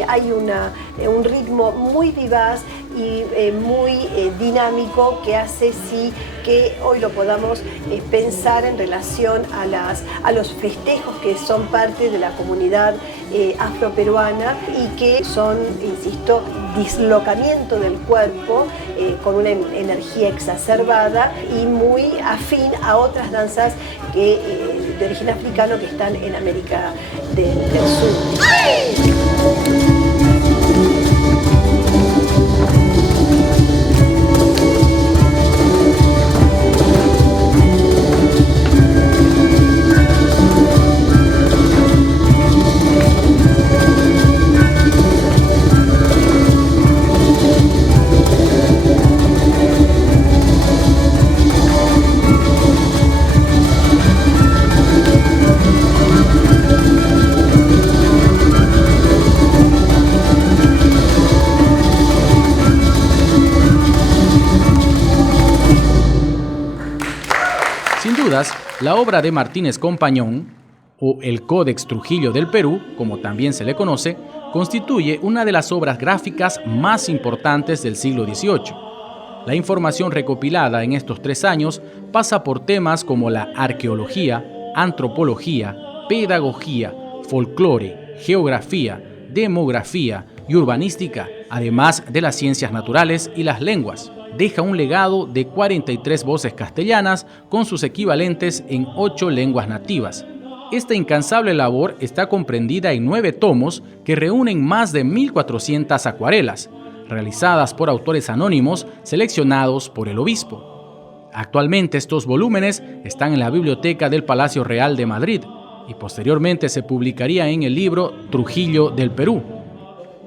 hay un ritmo muy vivaz y muy dinámico, que hace sí que hoy lo podamos pensar en relación a los festejos que son parte de la comunidad afroperuana, y que son, insisto, dislocamiento del cuerpo con una energía exacerbada y muy afín a otras danzas de origen africano que están en América del Sur. La obra de Martínez Compañón, o el Códex Trujillo del Perú, como también se le conoce, constituye una de las obras gráficas más importantes del siglo XVIII. La información recopilada en estos 3 años pasa por temas como la arqueología, antropología, pedagogía, folclore, geografía, demografía y urbanística, además de las ciencias naturales y las lenguas. Deja un legado de 43 voces castellanas con sus equivalentes en 8 lenguas nativas. Esta incansable labor está comprendida en 9 tomos que reúnen más de 1.400 acuarelas, realizadas por autores anónimos seleccionados por el obispo. Actualmente estos volúmenes están en la Biblioteca del Palacio Real de Madrid y posteriormente se publicaría en el libro Trujillo del Perú.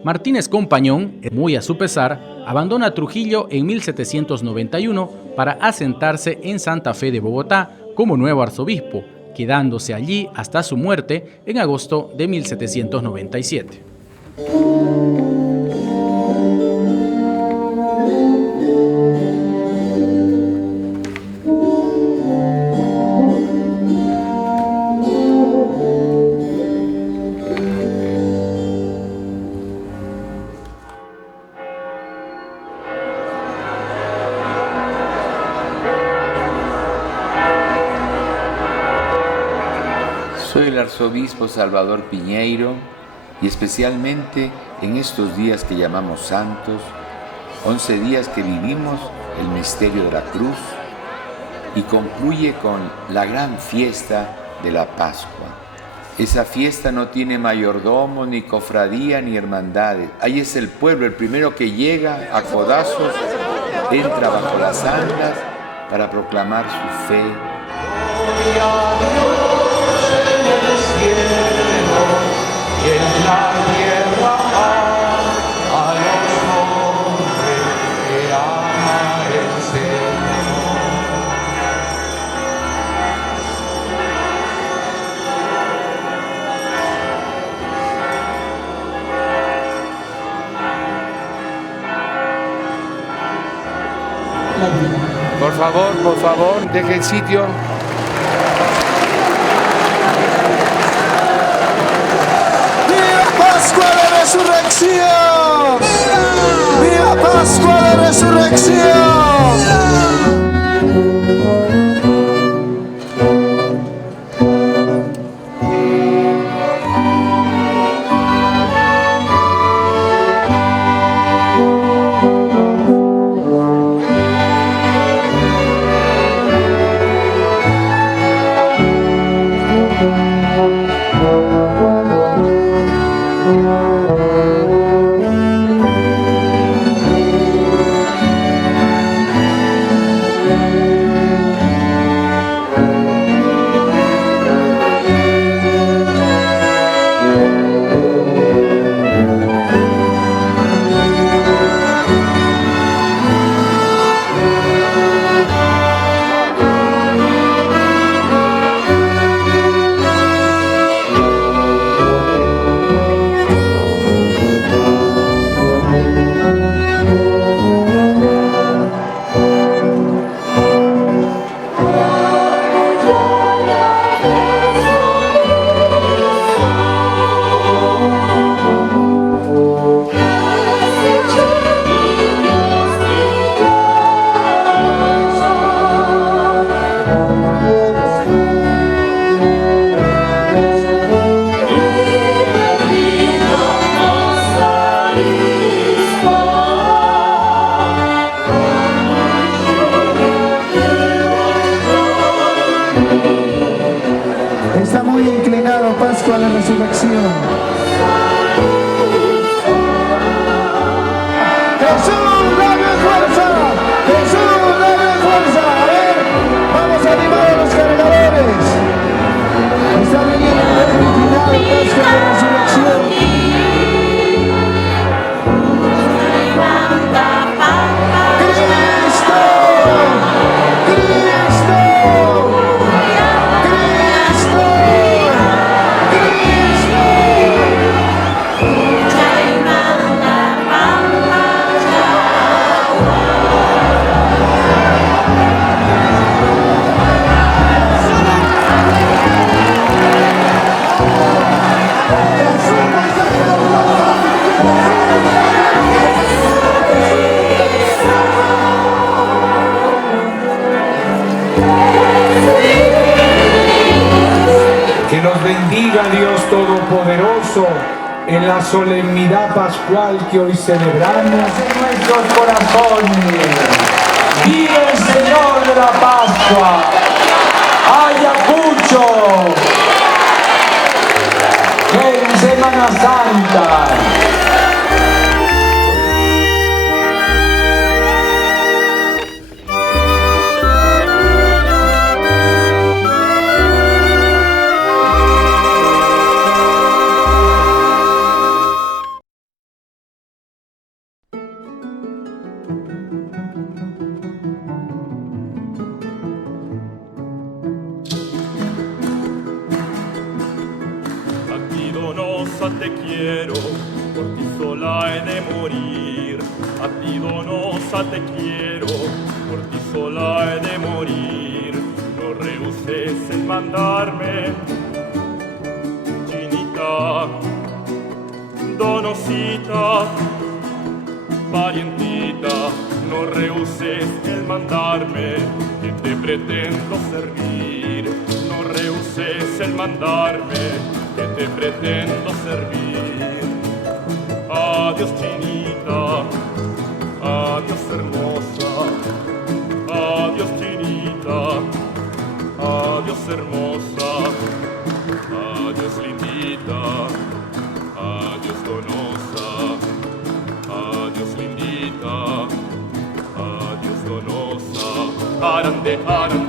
Martínez Compañón, muy a su pesar, abandona Trujillo en 1791 para asentarse en Santa Fe de Bogotá como nuevo arzobispo, quedándose allí hasta su muerte en agosto de 1797. arzobispo Salvador Piñeiro y especialmente en estos días que llamamos santos, 11 días que vivimos el misterio de la cruz y concluye con la gran fiesta de la Pascua. Esa fiesta no tiene mayordomo, ni cofradía, ni hermandades. Ahí es el pueblo, el primero que llega a codazos, entra bajo las andas para proclamar su fe. Gloria a Dios en el cielo y en la tierra a los hombres que ama el Señor. Por favor, deje el sitio. ¡Viva Pascua de Resurrección! ¡Viva Pascua de Resurrección! Está muy inclinado Pascua de Resurrección. ¡Jesús, dame fuerza! ¡Jesús, dame fuerza! A ver, vamos a animar a los cargadores. Está viniendo muy inclinado Pascua de Resurrección. Que nos bendiga Dios Todopoderoso en la solemnidad pascual que hoy celebramos en nuestros corazones. ¡Viva el Señor de la Pascua! ¡Ayacucho! ¡En Semana Santa! Te quiero, por ti sola he de morir. A ti, Donosa, te quiero, por ti sola he de morir. No rehuses en mandarme, Chinita, Donosita, parientita. No rehuses el mandarme, que te pretendo servir. No rehuses rehuses el mandarme, que te pretendo servir. Adiós, chinita, adiós, hermosa, adiós, chinita, adiós, hermosa, adiós, lindita, adiós, donosa, adiós, lindita, adiós, donosa. Arande, arande.